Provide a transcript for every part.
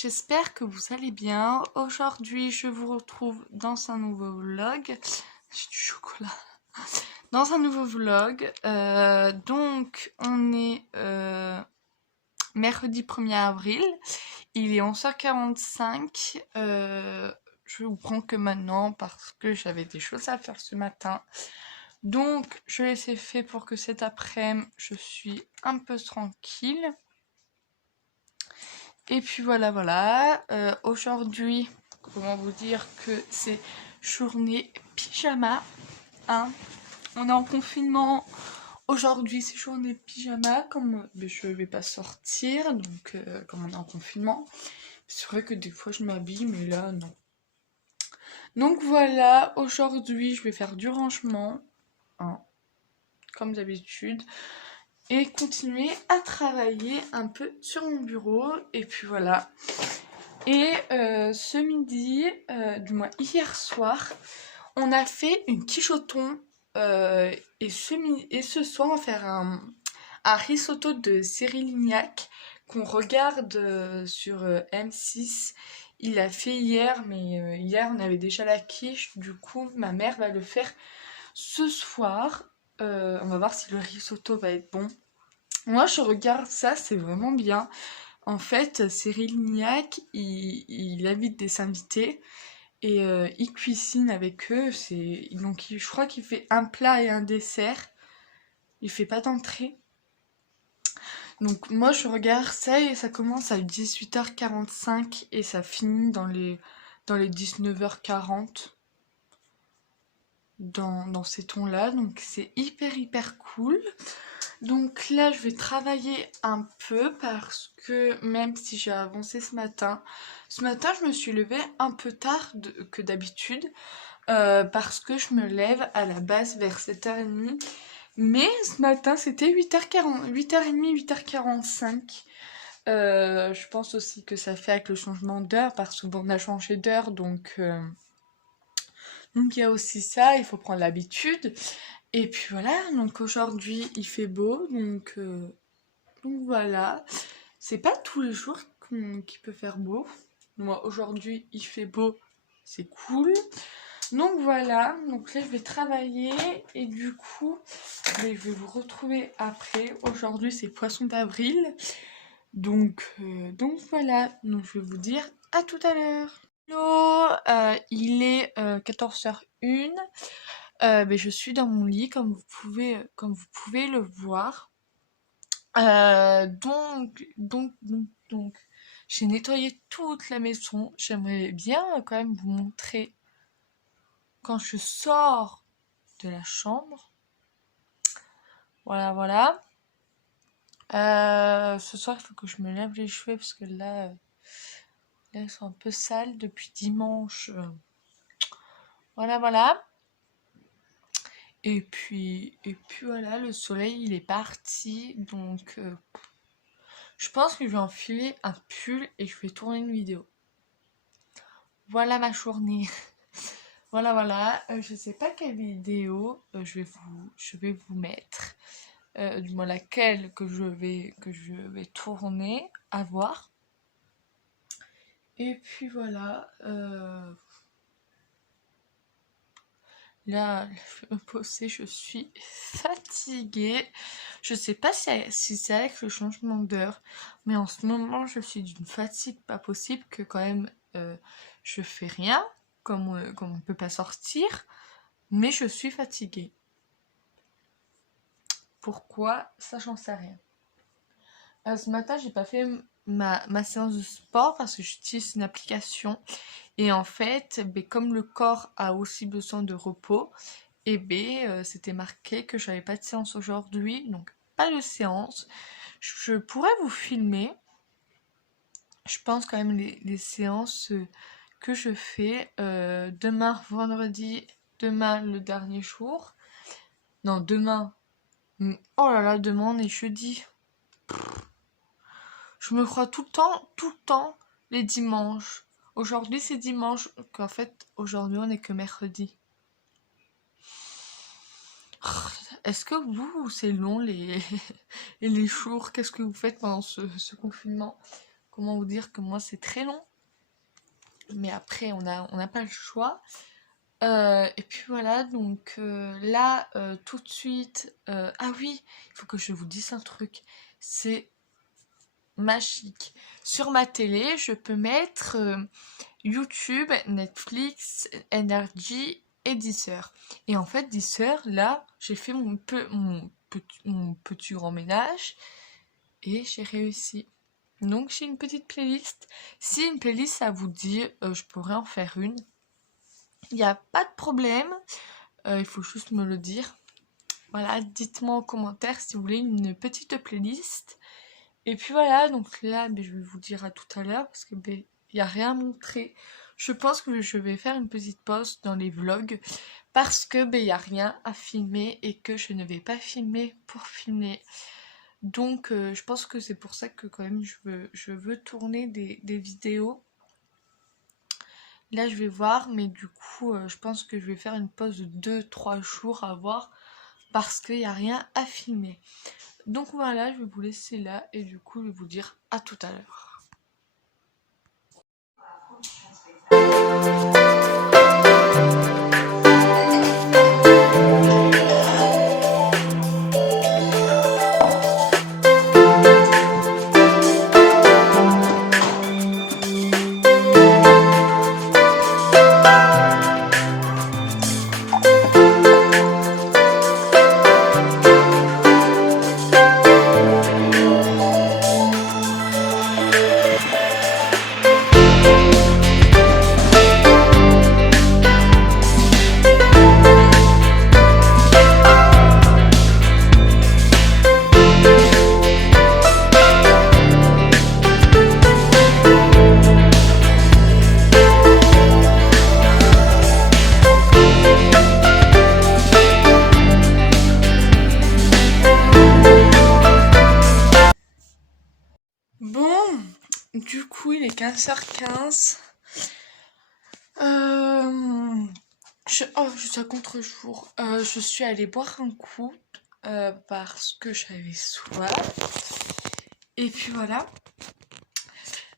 j'espère que vous allez bien. Aujourd'hui, je vous retrouve dans un nouveau vlog. J'ai du chocolat. Dans un nouveau vlog. Donc, on est mercredi 1er avril. Il est 11h45. Je vous prends que maintenant parce que j'avais des choses à faire ce matin. Donc, je laissais fait pour que cet après-midi, je suis un peu tranquille. Et puis voilà. Aujourd'hui, comment vous dire que c'est journée pyjama, hein. On est en confinement. Aujourd'hui, c'est journée pyjama. Comme je vais pas sortir, donc comme on est en confinement, c'est vrai que des fois je m'habille, mais là non. Donc voilà, aujourd'hui, je vais faire du rangement, hein, comme d'habitude, et continuer à travailler un peu sur mon bureau. Et puis voilà. Et ce midi, du moins hier soir, on a fait une quiche au thon. Et ce soir, on va faire un risotto de Cyril Lignac qu'on regarde sur M6. Il l'a fait hier, mais hier on avait déjà la quiche. Du coup, ma mère va le faire ce soir. On va voir si le risotto va être bon. Moi, je regarde ça, c'est vraiment bien. En fait, Cyril Lignac, il invite des invités et il cuisine avec eux. Donc, je crois qu'il fait un plat et un dessert. Il fait pas d'entrée. Donc, moi, je regarde ça et ça commence à 18h45 et ça finit dans les 19h40. Dans ces tons-là. Donc, c'est hyper cool. Donc là, je vais travailler un peu parce que même si j'ai avancé ce matin, je me suis levée un peu tard que d'habitude parce que je me lève à la base vers 7h30. Mais ce matin, c'était 8h40, 8h30, 8h45. Je pense aussi que ça fait avec le changement d'heure parce que bon, on a changé d'heure donc il y a aussi ça, il faut prendre l'habitude. Et puis voilà, donc aujourd'hui il fait beau, donc voilà. C'est pas tous les jours qu'il peut faire beau. Moi aujourd'hui il fait beau, c'est cool. Donc voilà, donc là je vais travailler et du coup je vais vous retrouver après. Aujourd'hui c'est poisson d'avril. Donc voilà, donc je vais vous dire à tout à l'heure. Hello, il est 14h01. Mais je suis dans mon lit comme vous pouvez le voir. Donc, j'ai nettoyé toute la maison. J'aimerais bien quand même vous montrer quand je sors de la chambre. Voilà. Ce soir, il faut que je me lave les cheveux parce que là ils sont un peu sales depuis dimanche. Voilà. Et puis voilà, le soleil il est parti, donc je pense que je vais enfiler un pull et je vais tourner une vidéo. Voilà ma journée. Voilà. Je sais pas quelle vidéo je vais vous mettre. Du moins laquelle que je vais tourner, à voir. Et puis voilà. Là, je vais me poser, je suis fatiguée. Je sais pas si c'est avec le changement d'heure, mais en ce moment, je suis d'une fatigue pas possible que quand même, je fais rien, comme on peut pas sortir, mais je suis fatiguée. Pourquoi? Ça, j'en sais rien. Ce matin, j'ai pas fait ma séance de sport parce que j'utilise une application. Et en fait, comme le corps a aussi besoin de repos, c'était marqué que j'avais pas de séance aujourd'hui, donc pas de séance. Je pourrais vous filmer, je pense quand même les séances que je fais. Demain, vendredi, demain le dernier jour. Non, demain. Oh là là, demain on est jeudi. Je me crois tout le temps, les dimanches. Aujourd'hui c'est dimanche, qu'en fait aujourd'hui on est que mercredi. Est-ce que vous, c'est long les jours? Qu'est-ce que vous faites pendant ce confinement? comment vous dire que moi c'est très long. Mais après on n'a pas le choix. Et puis voilà, donc là tout de suite, ah oui, il faut que je vous dise un truc, c'est magique. Sur ma télé, je peux mettre YouTube, Netflix, Energy et Deezer. Et en fait, Deezer, là, j'ai fait mon petit grand ménage et j'ai réussi. Donc j'ai une petite playlist. Si une playlist ça vous dit, je pourrais en faire une. Il n'y a pas de problème. Il faut juste me le dire. Voilà, dites-moi en commentaire si vous voulez une petite playlist. Et puis voilà, donc là, je vais vous dire à tout à l'heure parce que il n'y a rien à montrer. Je pense que je vais faire une petite pause dans les vlogs parce que il n'y a rien à filmer et que je ne vais pas filmer pour filmer. Donc je pense que c'est pour ça que quand même je veux tourner des vidéos. Là je vais voir, mais du coup je pense que je vais faire une pause de 2-3 jours à voir parce qu'il n'y a rien à filmer. Donc voilà, je vais vous laisser là et du coup je vais vous dire à tout à l'heure. Bon, du coup il est 15h15. Je suis à contre-jour. Je suis allée boire un coup parce que j'avais soif. Et puis voilà.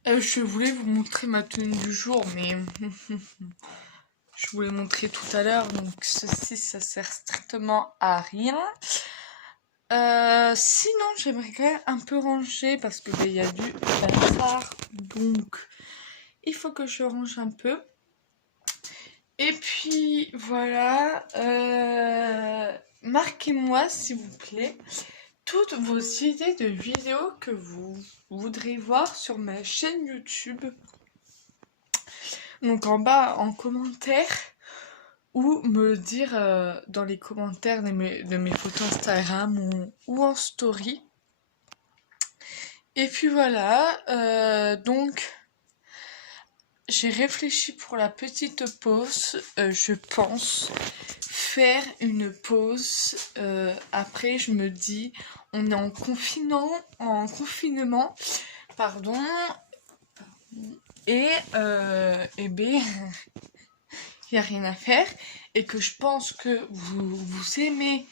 Je voulais vous montrer ma tenue du jour, mais je vous l'ai montré tout à l'heure, donc ceci, ça sert strictement à rien. Sinon, j'aimerais quand même un peu ranger parce que il y a du bazar, donc il faut que je range un peu. Et puis voilà, marquez-moi s'il vous plaît toutes vos idées de vidéos que vous voudrez voir sur ma chaîne YouTube. Donc en bas en commentaire ou me le dire dans les commentaires de mes photos Instagram ou en story. Et puis voilà, donc j'ai réfléchi pour la petite pause, je pense faire une pause. Après je me dis, on est en confinement, pardon, et il n'y a rien à faire, et que je pense que vous aimez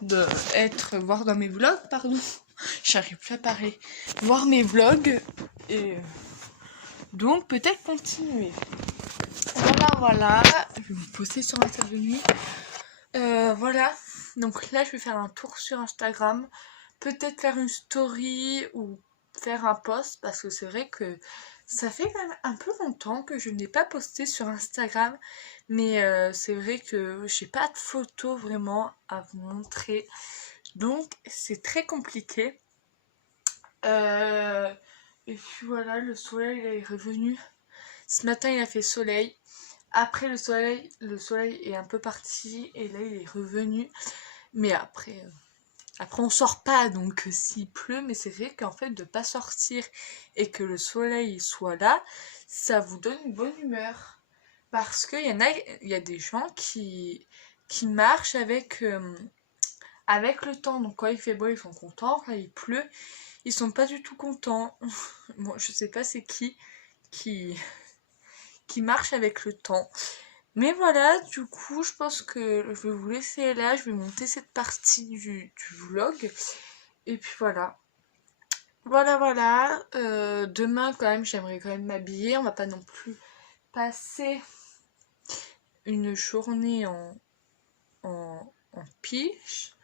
voir dans mes vlogs, pardon, j'arrive plus à parler, voir mes vlogs, et donc peut-être continuer. Voilà, je vais vous poster sur Instagram. Voilà, donc là je vais faire un tour sur Instagram, peut-être faire une story ou faire un post parce que c'est vrai que ça fait quand même un peu longtemps que je n'ai pas posté sur Instagram, mais c'est vrai que j'ai pas de photos vraiment à vous montrer, donc c'est très compliqué. Et puis voilà, le soleil est revenu. Ce matin il a fait soleil. Après le soleil est un peu parti et là il est revenu. Mais après on sort pas, donc s'il pleut, mais c'est vrai qu'en fait de pas sortir et que le soleil soit là, ça vous donne une bonne humeur. Parce qu'il y a des gens qui marchent avec le temps. Donc quand il fait beau, ils sont contents. Quand il pleut, ils sont pas du tout contents. Bon, je sais pas c'est qui marche avec le temps. Mais voilà, du coup, je pense que je vais vous laisser là. Je vais monter cette partie du vlog. Et puis voilà. Voilà, voilà. Demain, quand même, j'aimerais quand même m'habiller. On va pas non plus passer une journée en piche.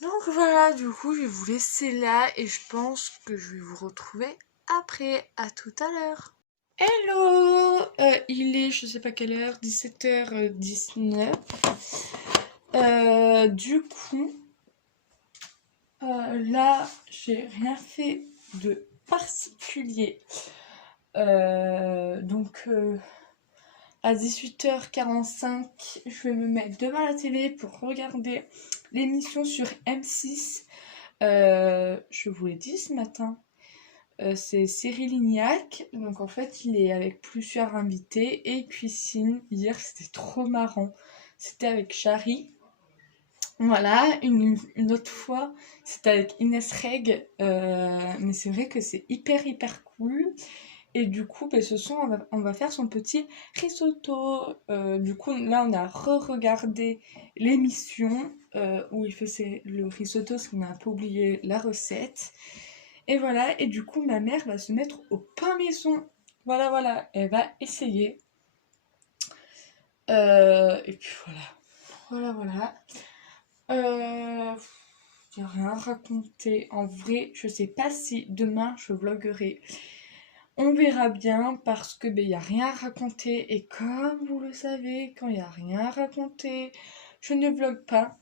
Donc voilà, du coup, je vais vous laisser là et je pense que je vais vous retrouver après. À tout à l'heure. Hello, il est, je sais pas quelle heure, 17h19. Du coup, là, j'ai rien fait de particulier. Donc, à 18h45, je vais me mettre devant la télé pour regarder l'émission sur M6. Je vous l'ai dit ce matin. C'est Cyril Lignac, donc en fait il est avec plusieurs invités et cuisine. Hier c'était trop marrant, c'était avec Chari. Voilà, une autre fois c'était avec Inès Reg, mais c'est vrai que c'est hyper cool. Et du coup, ce soir on va faire son petit risotto. Du coup là on a re-regardé l'émission où il faisait le risotto parce qu'on a un peu oublié la recette. Et voilà, et du coup, ma mère va se mettre au pain maison. Voilà, elle va essayer. Et puis voilà. J'ai rien raconté. En vrai, je sais pas si demain je vloguerai. On verra bien parce que y a rien à raconter. Et comme vous le savez, quand il y a rien à raconter, je ne vlogue pas.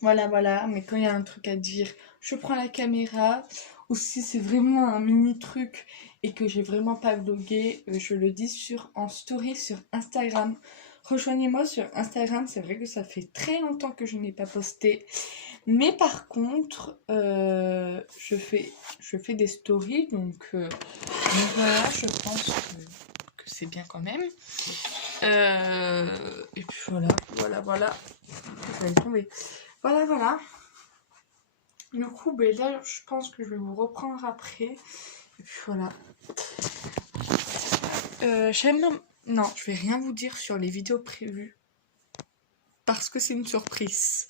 Voilà, mais quand il y a un truc à dire, je prends la caméra. Ou si c'est vraiment un mini truc et que j'ai vraiment pas vlogué, je le dis en story sur Instagram. Rejoignez-moi sur Instagram, c'est vrai que ça fait très longtemps que je n'ai pas posté. Mais par contre, je fais des stories, donc voilà, je pense que c'est bien quand même. Et puis voilà. Ça va tomber. Voilà. Du coup, là, je pense que je vais vous reprendre après. Et puis voilà. Non, je vais rien vous dire sur les vidéos prévues. Parce que c'est une surprise.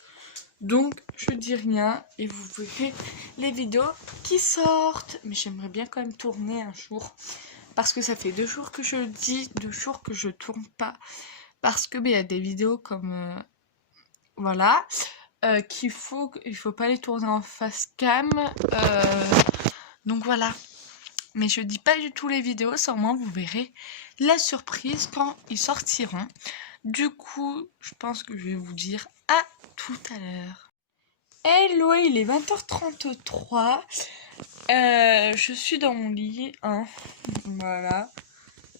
Donc, je dis rien et vous verrez les vidéos qui sortent. Mais j'aimerais bien quand même tourner un jour. Parce que ça fait 2 jours que je le dis, 2 jours que je tourne pas. Parce que il y a des vidéos comme... voilà. Il faut pas les tourner en face cam. Donc voilà. Mais je dis pas du tout les vidéos, seulement vous verrez la surprise quand ils sortiront. Du coup, je pense que je vais vous dire à tout à l'heure. Hello, il est 20h33. Je suis dans mon lit. Hein. Voilà.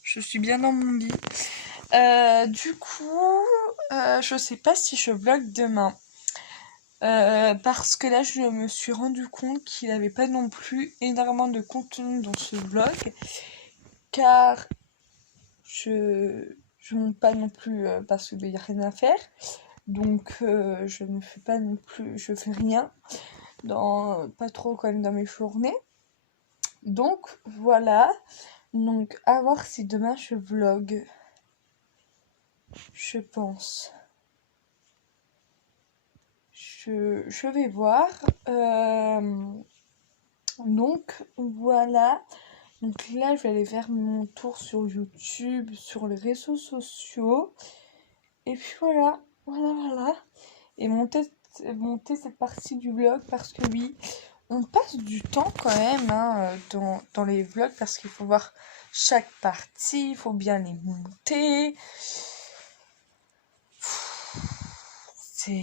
Je suis bien dans mon lit. Du coup, je sais pas si je vlog demain. Parce que là je me suis rendu compte qu'il n'avait pas non plus énormément de contenu dans ce vlog, car je monte pas non plus parce qu'il n'y a rien à faire, donc je ne fais pas non plus, je fais rien, pas trop quand même dans mes journées, donc voilà. Donc à voir si demain je vlog, je pense. Je vais voir. Donc voilà. Donc là, je vais aller faire mon tour sur YouTube, sur les réseaux sociaux. Et puis voilà. Et monter cette partie du vlog parce que oui, on passe du temps quand même dans les vlogs parce qu'il faut voir chaque partie, il faut bien les monter.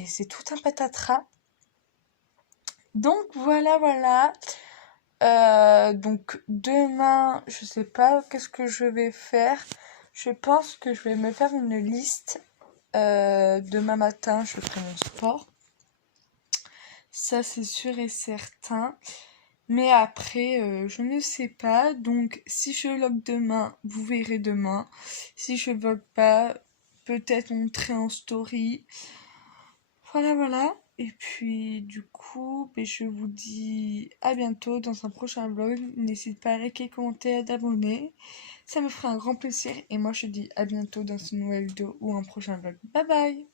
C'est tout un patatras. Donc voilà. Donc demain, je sais pas qu'est-ce que je vais faire. Je pense que je vais me faire une liste. Demain matin, je ferai mon sport. Ça, c'est sûr et certain. Mais après, je ne sais pas. Donc, si je vlog demain, vous verrez demain. Si je vlog pas, peut-être montrer en story. Voilà. Et puis, du coup, je vous dis à bientôt dans un prochain vlog. N'hésitez pas à liker, commenter, à t'abonner. Ça me fera un grand plaisir. Et moi, je dis à bientôt dans une nouvelle vidéo ou un prochain vlog. Bye bye!